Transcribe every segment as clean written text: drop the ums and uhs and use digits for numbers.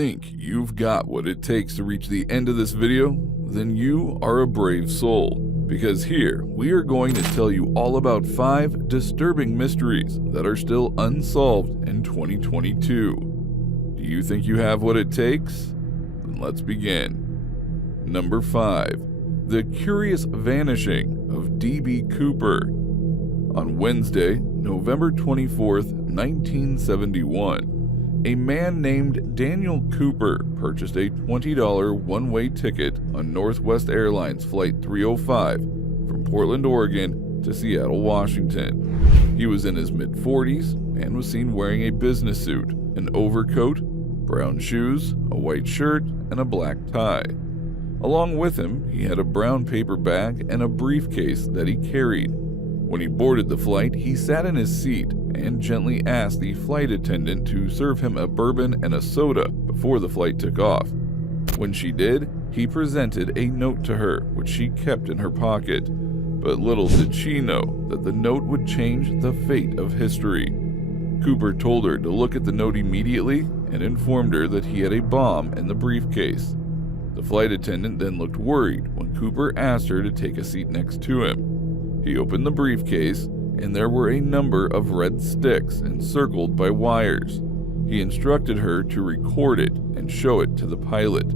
think you've got what it takes to reach the end of this video? Then you are a brave soul, because here we are going to tell you all about 5 disturbing mysteries that are still unsolved in 2022. Do you think you have what it takes? Then let's begin. Number 5. The curious vanishing of D.B. Cooper. On Wednesday, November 24th, 1971, a man named Daniel Cooper purchased a $20 one-way ticket on Northwest Airlines Flight 305 from Portland, Oregon to Seattle, Washington. He was in his mid-40s and was seen wearing a business suit, an overcoat, brown shoes, a white shirt, and a black tie. Along with him, he had a brown paper bag and a briefcase that he carried. When he boarded the flight, he sat in his seat and gently asked the flight attendant to serve him a bourbon and a soda before the flight took off. When she did, he presented a note to her, which she kept in her pocket. But little did she know that the note would change the fate of history. Cooper told her to look at the note immediately and informed her that he had a bomb in the briefcase. The flight attendant then looked worried when Cooper asked her to take a seat next to him. He opened the briefcase, and there were a number of red sticks encircled by wires. He instructed her to record it and show it to the pilot.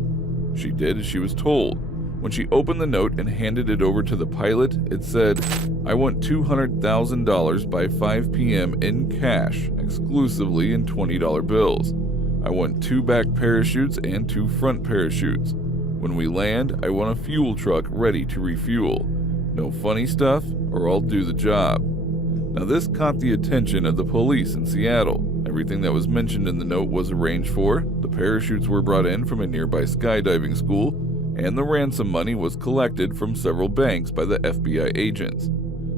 She did as she was told. When she opened the note and handed it over to the pilot, it said, "I want $200,000 by 5 p.m. in cash, exclusively in $20 bills. I want 2 back parachutes and 2 front parachutes. When we land, I want a fuel truck ready to refuel. No funny stuff, or I'll do the job." Now this caught the attention of the police in Seattle. Everything that was mentioned in the note was arranged for, the parachutes were brought in from a nearby skydiving school, and the ransom money was collected from several banks by the FBI agents.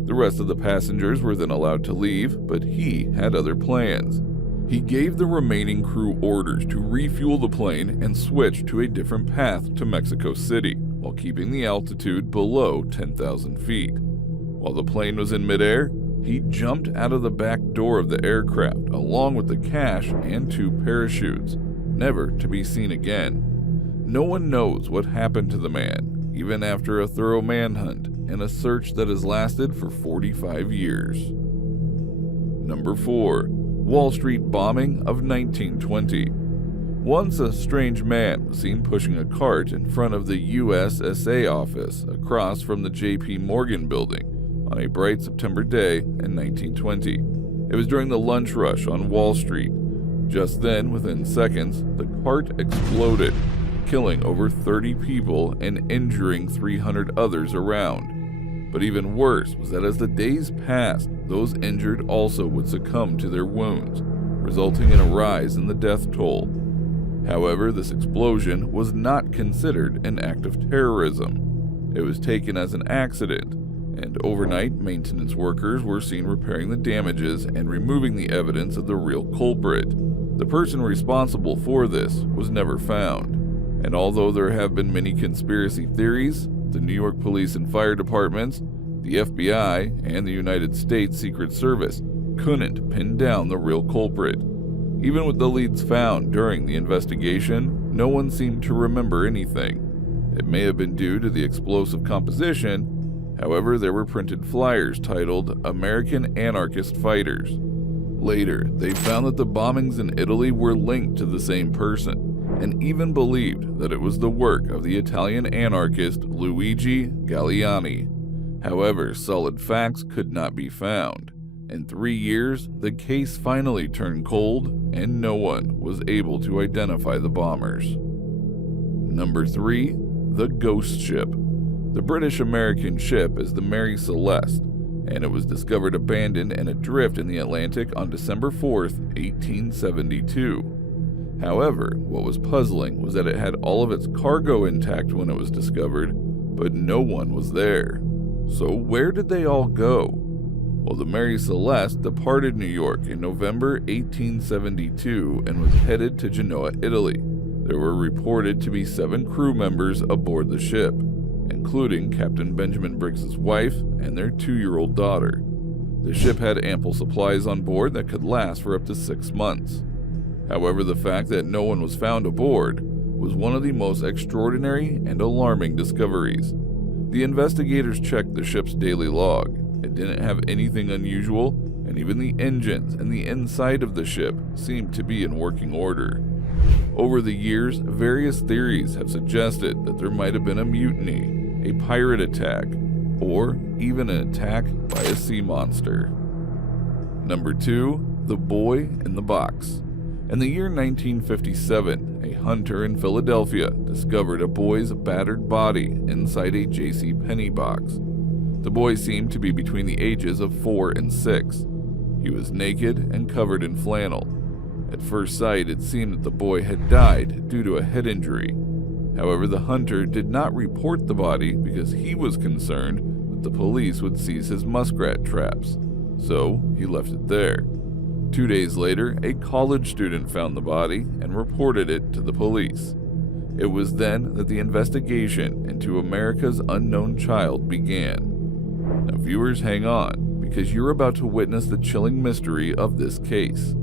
The rest of the passengers were then allowed to leave, but he had other plans. He gave the remaining crew orders to refuel the plane and switch to a different path to Mexico City, while keeping the altitude below 10,000 feet. While the plane was in midair, he jumped out of the back door of the aircraft along with the cash and 2 parachutes, never to be seen again. No one knows what happened to the man, even after a thorough manhunt and a search that has lasted for 45 years. Number 4. Wall Street bombing of 1920. Once a strange man was seen pushing a cart in front of the USSA office across from the J.P. Morgan building on a bright September day in 1920. It was during the lunch rush on Wall Street. Just then, within seconds, the cart exploded, killing over 30 people and injuring 300 others around. But even worse was that as the days passed, those injured also would succumb to their wounds, resulting in a rise in the death toll. However, this explosion was not considered an act of terrorism. It was taken as an accident, and overnight maintenance workers were seen repairing the damages and removing the evidence of the real culprit. The person responsible for this was never found, and although there have been many conspiracy theories, the New York Police and Fire Departments, the FBI, and the United States Secret Service couldn't pin down the real culprit. Even with the leads found during the investigation, no one seemed to remember anything. It may have been due to the explosive composition. However, there were printed flyers titled "American Anarchist Fighters." Later, they found that the bombings in Italy were linked to the same person, and even believed that it was the work of the Italian anarchist Luigi Galliani. However, solid facts could not be found. In 3 years, the case finally turned cold, and no one was able to identify the bombers. Number 3. The Ghost Ship. The British-American ship is the Mary Celeste, and it was discovered abandoned and adrift in the Atlantic on December 4th, 1872. However, what was puzzling was that it had all of its cargo intact when it was discovered, but no one was there. So where did they all go? Well, the Mary Celeste departed New York in November 1872 and was headed to Genoa, Italy. There were reported to be 7 crew members aboard the ship, including Captain Benjamin Briggs's wife and their 2-year-old daughter. The ship had ample supplies on board that could last for up to 6 months. However, the fact that no one was found aboard was one of the most extraordinary and alarming discoveries. The investigators checked the ship's daily log. It didn't have anything unusual, and even the engines and the inside of the ship seemed to be in working order. Over the years, various theories have suggested that there might have been a mutiny, a pirate attack, or even an attack by a sea monster. Number 2. The Boy in the Box. In the year 1957, a hunter in Philadelphia discovered a boy's battered body inside a JCPenney box. The boy seemed to be between the ages of 4 and 6. He was naked and covered in flannel. At first sight, it seemed that the boy had died due to a head injury. However, the hunter did not report the body because he was concerned that the police would seize his muskrat traps. So he left it there. 2 days later, a college student found the body and reported it to the police. It was then that the investigation into America's unknown child began. Now, viewers, hang on, because you're about to witness the chilling mystery of this case.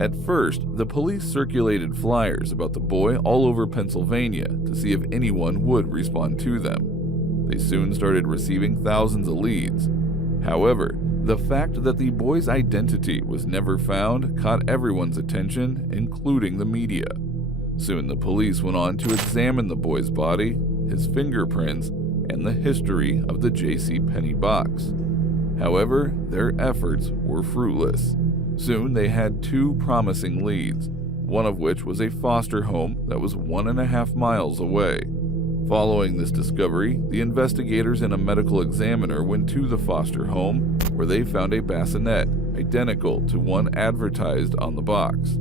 At first, the police circulated flyers about the boy all over Pennsylvania to see if anyone would respond to them. They soon started receiving thousands of leads. However, the fact that the boy's identity was never found caught everyone's attention, including the media. Soon the police went on to examine the boy's body, his fingerprints, and the history of the JCPenney box. However, their efforts were fruitless. Soon they had 2 promising leads, one of which was a foster home that was 1.5 miles away. Following this discovery, the investigators and a medical examiner went to the foster home, where they found a bassinet identical to one advertised on the box.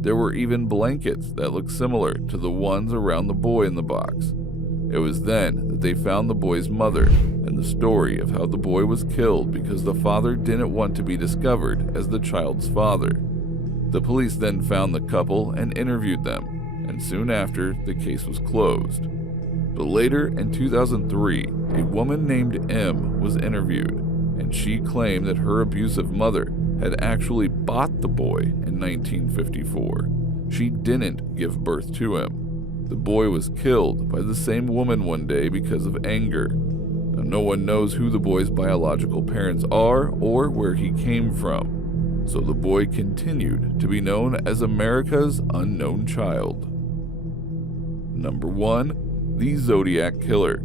There were even blankets that looked similar to the ones around the boy in the box. It was then that they found the boy's mother and the story of how the boy was killed because the father didn't want to be discovered as the child's father. The police then found the couple and interviewed them, and soon after, the case was closed. But later, in 2003, a woman named M was interviewed, and she claimed that her abusive mother had actually bought the boy in 1954. She didn't give birth to him. The boy was killed by the same woman one day because of anger. Now, no one knows who the boy's biological parents are or where he came from, so the boy continued to be known as America's unknown child. Number 1. The Zodiac Killer.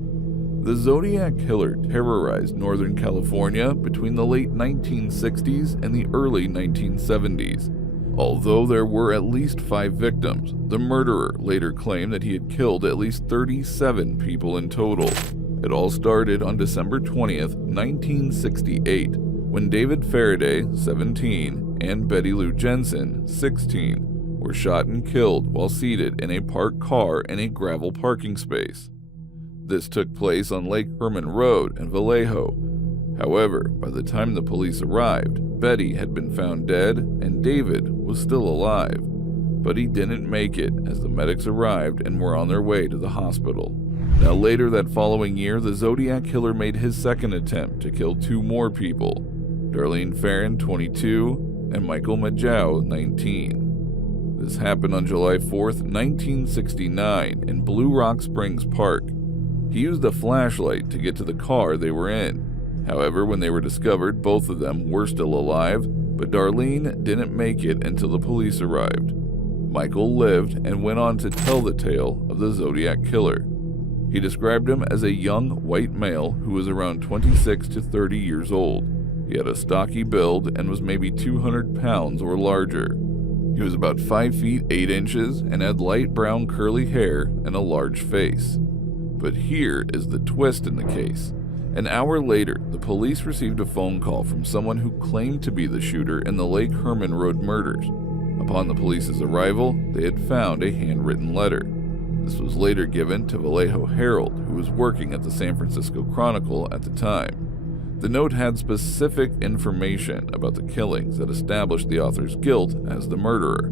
The Zodiac Killer terrorized Northern California between the late 1960s and the early 1970s. Although there were at least 5 victims, the murderer later claimed that he had killed at least 37 people in total. It all started on December 20th, 1968, when David Faraday, 17, and Betty Lou Jensen, 16, were shot and killed while seated in a parked car in a gravel parking space. This took place on Lake Herman Road in Vallejo. However, by the time the police arrived, Betty had been found dead and David was still alive, but he didn't make it as the medics arrived and were on their way to the hospital. Now later that following year, the Zodiac Killer made his second attempt to kill 2 more people, Darlene Ferrin, 22, and Michael Majau, 19. This happened on July 4th, 1969 in Blue Rock Springs Park. He used a flashlight to get to the car they were in. However, when they were discovered, both of them were still alive, but Darlene didn't make it until the police arrived. Michael lived and went on to tell the tale of the Zodiac Killer. He described him as a young white male who was around 26 to 30 years old. He had a stocky build and was maybe 200 pounds or larger. He was about 5 feet 8 inches and had light brown curly hair and a large face. But here is the twist in the case. An hour later, the police received a phone call from someone who claimed to be the shooter in the Lake Herman Road murders. Upon the police's arrival, they had found a handwritten letter. This was later given to Vallejo Herald, who was working at the San Francisco Chronicle at the time. The note had specific information about the killings that established the author's guilt as the murderer.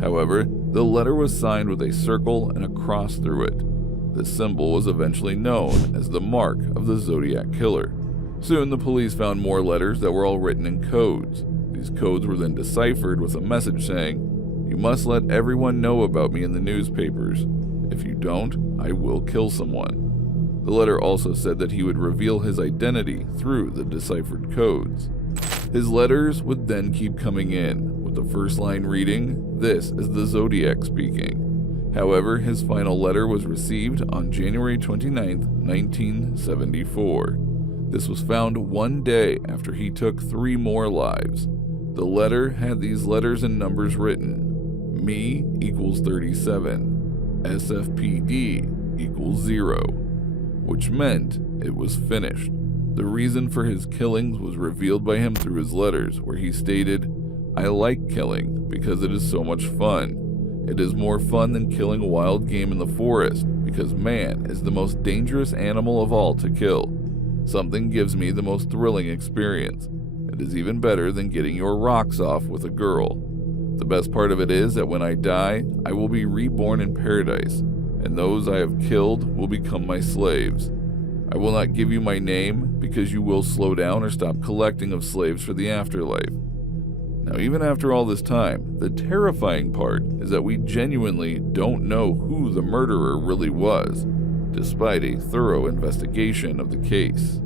However, the letter was signed with a circle and a cross through it. This symbol was eventually known as the mark of the Zodiac Killer. Soon the police found more letters that were all written in codes. These codes were then deciphered with a message saying, You must let everyone know about me in the newspapers. If you don't, I will kill someone. The letter also said that he would reveal his identity through the deciphered codes. His letters would then keep coming in, with the first line reading, "This is the Zodiac speaking." However, his final letter was received on January 29, 1974. This was found one day after he took 3 more lives. The letter had these letters and numbers written: me equals 37, SFPD equals 0, which meant it was finished. The reason for his killings was revealed by him through his letters, where he stated, "I like killing because it is so much fun. It is more fun than killing wild game in the forest, because man is the most dangerous animal of all to kill. Something gives me the most thrilling experience. It is even better than getting your rocks off with a girl. The best part of it is that when I die, I will be reborn in paradise, and those I have killed will become my slaves. I will not give you my name because you will slow down or stop collecting of slaves for the afterlife." Now, even after all this time, the terrifying part is that we genuinely don't know who the murderer really was, despite a thorough investigation of the case.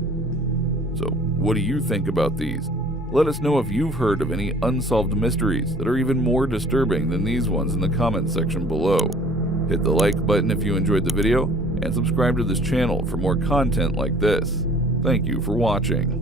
So, what do you think about these? Let us know if you've heard of any unsolved mysteries that are even more disturbing than these ones in the comments section below. Hit the like button if you enjoyed the video, and subscribe to this channel for more content like this. Thank you for watching.